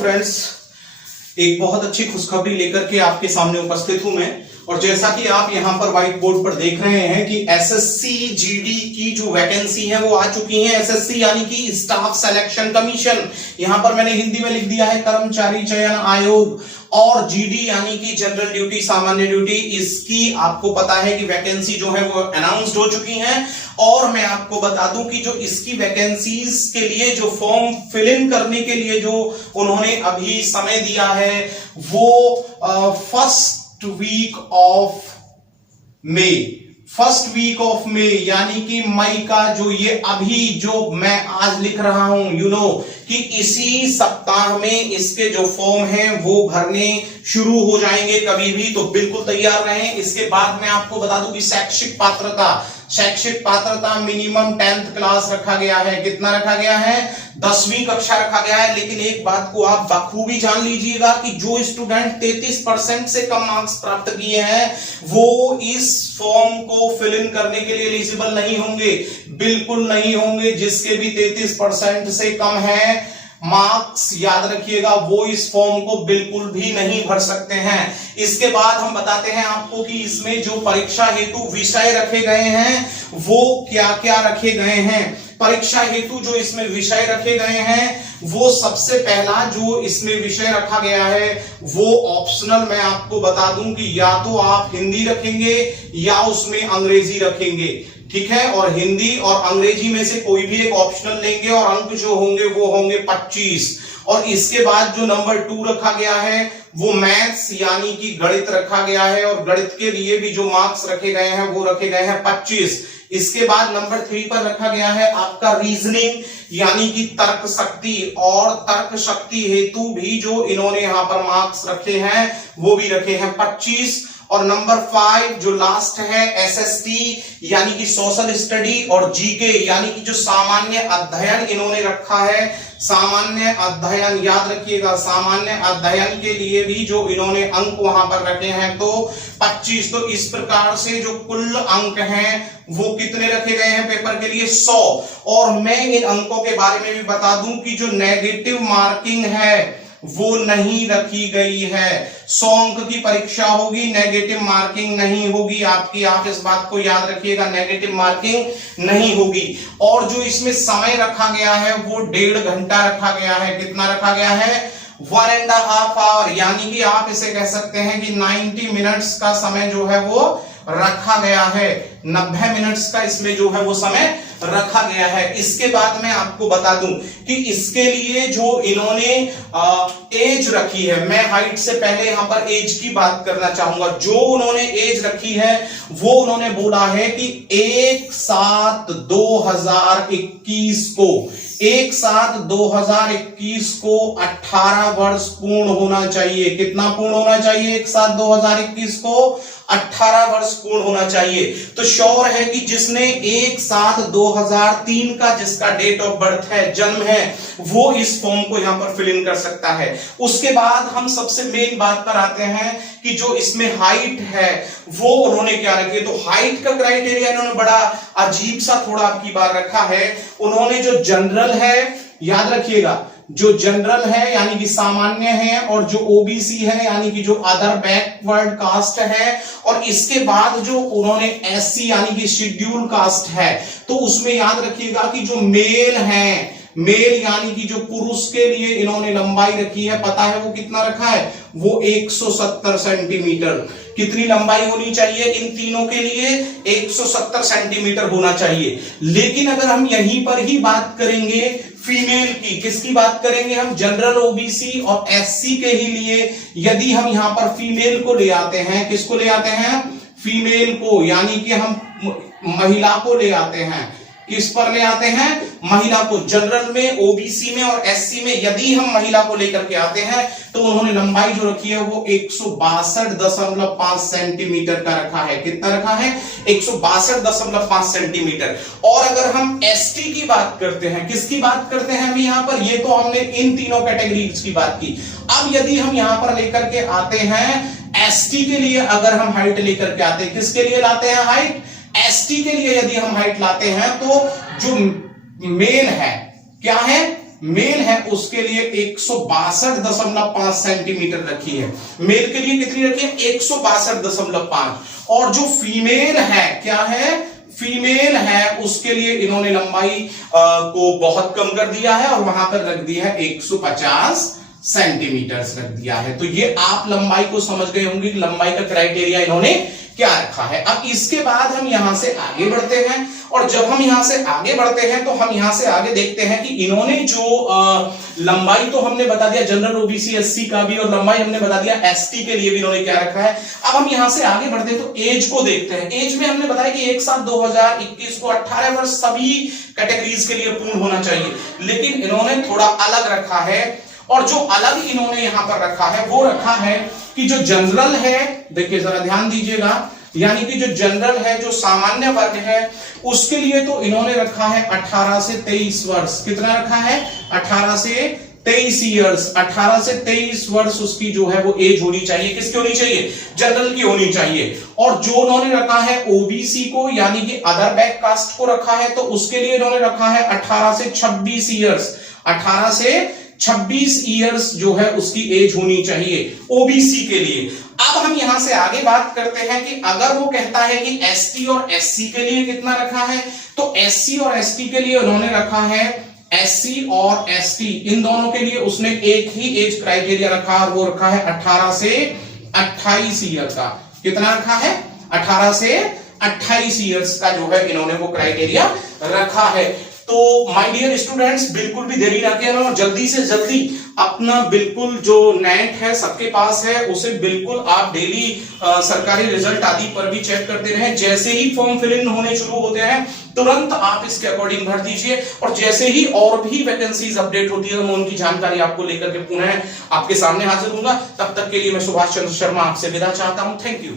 Friends, एक बहुत अच्छी खुशखबरी लेकर के आपके सामने उपस्थित हूं मैं। और जैसा कि आप यहां पर व्हाइट बोर्ड पर देख रहे हैं कि एसएससी जीडी की जो वैकेंसी है वो आ चुकी है। एसएससी यानी कि स्टाफ सिलेक्शन कमीशन, यहां पर मैंने हिंदी में लिख दिया है कर्मचारी चयन आयोग। और जीडी यानी कि जनरल ड्यूटी, सामान्य ड्यूटी, इसकी आपको पता है कि वैकेंसी जो है वो अनाउंस्ड हो चुकी है। और मैं आपको बता दूं कि जो इसकी वैकेंसीज के लिए जो फॉर्म फिल इन करने के लिए जो उन्होंने अभी समय दिया है वो फर्स्ट वीक ऑफ मई यानी कि मई का जो ये अभी जो मैं आज लिख रहा हूं कि इसी सप्ताह में इसके जो फॉर्म हैं वो भरने शुरू हो जाएंगे कभी भी, तो बिल्कुल तैयार रहें। इसके बाद मैं आपको बता दूं कि शैक्षिक पात्रता मिनिमम 10th क्लास रखा गया है। कितना रखा गया है? 10वीं कक्षा रखा गया है। लेकिन एक बात को आप बखूबी जान लीजिएगा कि जो स्टूडेंट 33% से कम मार्क्स प्राप्त किए हैं वो इस फॉर्म को फिल इन करने के लिए एलिजिबल नहीं होंगे, बिल्कुल नहीं होंगे। जिसके भी 33% से कम है मार्क्स, याद रखिएगा, वो इस फॉर्म को बिल्कुल भी नहीं भर सकते हैं। इसके बाद हम बताते हैं आपको कि इसमें जो परीक्षा हेतु विषय रखे गए हैं वो क्या क्या रखे गए हैं। परीक्षा हेतु जो इसमें विषय रखे गए हैं वो सबसे पहला जो इसमें विषय रखा गया है वो ऑप्शनल, मैं आपको बता दूं कि या तो आप हिंदी रखेंगे या उसमें अंग्रेजी रखेंगे, ठीक है। और हिंदी और अंग्रेजी में से कोई भी एक ऑप्शनल लेंगे और अंक जो होंगे वो होंगे 25। और इसके बाद जो नंबर 2 रखा गया है वो मैथ्स यानी कि गणित रखा गया है, और गणित के लिए भी जो मार्क्स रखे गए हैं वो रखे गए हैं 25। इसके बाद नंबर 3 पर रखा गया है आपका रीजनिंग यानी कि तर्क शक्ति, और तर्क शक्ति हेतु भी जो इन्होंने यहां पर मार्क्स रखे हैं वो भी रखे हैं 25। और नंबर 5 जो लास्ट है एसएसटी यानी कि सोशल स्टडी और जीके यानी कि जो सामान्य अध्ययन इन्होंने रखा है। सामान्य अध्ययन याद रखिएगा, सामान्य अध्ययन के लिए भी जो इन्होंने अंक वहां पर रखे हैं तो 25। तो इस प्रकार से जो कुल अंक हैं वो कितने रखे गए हैं पेपर के लिए? 100। और मैं इन अंकों के बारे में भी बता दूं कि जो नेगेटिव मार्किंग है वो नहीं रखी गई है। 100 अंक की परीक्षा होगी, नेगेटिव मार्किंग नहीं होगी आपकी, आप इस बात को याद रखिएगा, नेगेटिव मार्किंग नहीं होगी। और जो इसमें समय रखा गया है वो 1.5 घंटा रखा गया है। कितना रखा गया है? 1.5 आवर, यानी कि आप इसे कह सकते हैं कि 90 मिनट्स का समय जो है वो रखा गया है। 90 मिनट्स का इसमें जो है वो समय रखा गया है। इसके बाद मैं आपको बता दूं कि इसके लिए जो इन्होंने एज रखी है, मैं हाइट से पहले यहां पर एज की बात करना चाहूंगा। जो उन्होंने एज रखी है वो उन्होंने बोला है कि 1/7/2021 को 18 वर्ष पूर्ण होना चाहिए। कितना पूर्ण होना चाहिए? 1/7/2021 को 18 वर्ष पूर्ण होना चाहिए। तो श्योर है कि जिसने 1/7/2003 का जिसका डेट ऑफ बर्थ है, जन्म है, वो इस फॉर्म को यहां पर फिल इन कर सकता है। उसके बाद हम सबसे मेन बात पर आते हैं कि जो इसमें हाइट है वो उन्होंने क्या रखी। तो हाइट का क्राइटेरिया इन्होंने बड़ा अजीब सा थोड़ा आपकी बार रखा है। उन्होंने जो जनरल है, याद रखिएगा, जो जनरल है यानी कि सामान्य है, और जो ओबीसी है यानी कि जो अदर बैकवर्ड कास्ट है, और इसके बाद जो उन्होंने एससी यानी कि शेड्यूल कास्ट है, तो उसमें याद रखिएगा कि जो मेल है, मेल यानी कि जो पुरुष के लिए इन्होंने लंबाई रखी है, पता है वो कितना रखा है? वो 170 सेंटीमीटर। कितनी लंबाई होनी चाहिए इन तीनों के लिए? 170 सेंटीमीटर होना चाहिए। लेकिन अगर हम यहीं पर ही बात करेंगे फीमेल की, किसकी बात करेंगे हम? जनरल, ओबीसी और एससी के ही लिए यदि हम यहां पर फीमेल को ले आते हैं, किसको ले आते हैं? फीमेल को, यानी कि हम महिला को ले आते हैं। किस पर ले आते हैं? महिला को। जनरल में, ओबीसी में और एससी में यदि हम महिला को लेकर के आते हैं तो उन्होंने लंबाई जो रखी है वो 162.5 सेंटीमीटर का रखा है। कितना रखा है? 162.5 सेंटीमीटर। और अगर हम एसटी की बात करते हैं, किसकी बात करते हैं हम यहां पर? ये तो हमने इन तीनों कैटेगरीज की बात की। अब यदि हम यहां पर लेकर के आते हैं एसटी के लिए, अगर हम हाइट लेकर के आते हैं, किसके लिए लाते हैं हाइट? एसटी के लिए यदि हम हाइट लाते हैं तो जो मेल है, क्या है? मेल है उसके लिए 162.5 सेंटीमीटर रखी है। मेल के लिए कितनी रखी है? 162.5। और जो फीमेल है, क्या है? फीमेल है, उसके लिए इन्होंने लंबाई को बहुत कम कर दिया है और वहां पर रख दिया है 150 सेंटीमीटर रख दिया है। तो ये आप लंबाई को समझ गए होंगे कि लंबाई का क्राइटेरिया इन्होंने क्या रखा है। अब इसके बाद हम यहां से आगे बढ़ते हैं, और जब हम यहां से आगे बढ़ते हैं तो हम यहां से आगे देखते हैं कि इन्होंने जो लंबाई तो हमने बता दिया जनरल ओबीसी एससी का भी, और लंबाई हमने बता दिया एसटी के लिए भी इन्होंने क्या रखा है। अब हम यहां से आगे बढ़ते हैं तो एज को देखते हैं। एज में हमने बताया कि 1/7/2021 को 18 वर्ष सभी कैटेगरीज के लिए पूर्ण होना चाहिए, लेकिन इन्होंने थोड़ा अलग रखा है। और जो अलग इन्होंने यहां पर रखा है वो रखा है कि जो जनरल है, देखिए जरा ध्यान दीजिएगा, यानी कि जो जनरल है, जो सामान्य वर्ग है, उसके लिए तो इन्होंने रखा है 18 से 23 वर्ष। कितना रखा है? 18 से 23 ईयर्स। 18 से 23 वर्ष उसकी जो है वो एज होनी चाहिए। किसकी होनी चाहिए? जनरल की होनी चाहिए। और जो उन्होंने रखा है ओबीसी को, यानी कि अदर बैक कास्ट को रखा है, तो उसके लिए इन्होंने रखा है 18 से 26 ईयर्स। 18 से 26 ईयर्स जो है उसकी एज होनी चाहिए ओबीसी के लिए। अब हम यहां से आगे बात करते हैं कि अगर वो कहता है कि एसटी और एससी के लिए कितना रखा है, तो एससी और एसटी के लिए उन्होंने रखा है, एससी और एसटी इन दोनों के लिए उसने एक ही एज क्राइटेरिया रखा, और वो रखा है 18 से 28 ईयर का। कितना रखा है? 18 से 28 ईयर्स का जो है इन्होंने वो क्राइटेरिया रखा है। तो माय डियर स्टूडेंट्स, बिल्कुल भी देरी ना करें और जल्दी से जल्दी अपना बिल्कुल जो नेट है सबके पास है, उसे बिल्कुल आप डेली सरकारी रिजल्ट आदि पर भी चेक करते रहें। जैसे ही फॉर्म फिल इन होने शुरू होते हैं तुरंत आप इसके अकॉर्डिंग भर दीजिए, और जैसे ही और भी वैकेंसीज अपडेट होती है मैं उनकी जानकारी आपको लेकर के पुनः आपके सामने हाजिर होऊंगा। तब तक के लिए मैं सुभाष चंद्र शर्मा आपसे विदा चाहता हूं। Thank you.